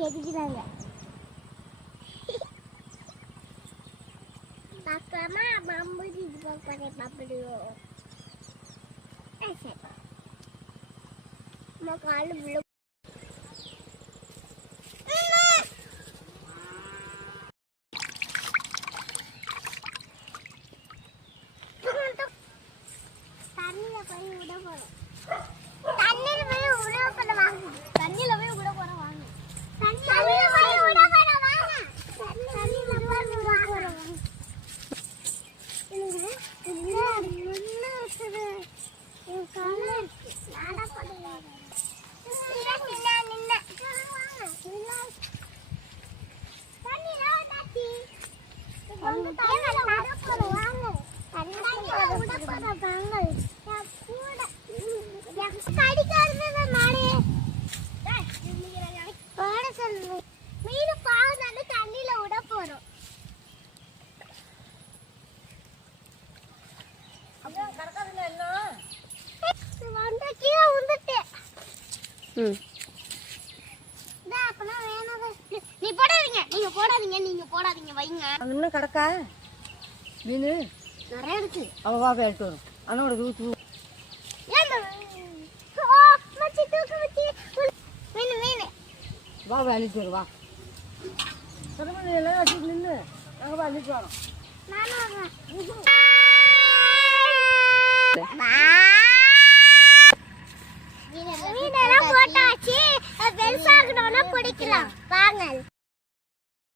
தெரிஞ்சுதாங்க பார்க்கலாமா பம்புடி போகிறேன் பம்புடியோ சரி நம்ம காலு உள்ள தண்ணியில் போய் விட போகிறோம் தண்ணியில் போய் விட போகிற வாங்க தண்ணியில் போய் விட போகிற வாங்க தண்ணியில் போய் விட போகிற வாங்க தண்ணியில் போய் விட போகிற வாங்க தண்ணியில விட போறோம் நீ போடாதீங்க நீங்க போடாதீங்க நீங்க போடாதீங்க வைங்க இன்னும் கிடக்கா மீன் நிறைய இருக்கு அவ வாப்ப எடுத்து வரும் அண்ணோட ஊத்து வா வா அழிச்சு வரும் வா திருமணி எல்லாம் வச்சுட்டு நின்று நாங்கள் வா அழிச்சு வரோம் மீனெல்லாம் போட்டாச்சு பெருசாகணும்னா பிடிக்கலாம் வாங்க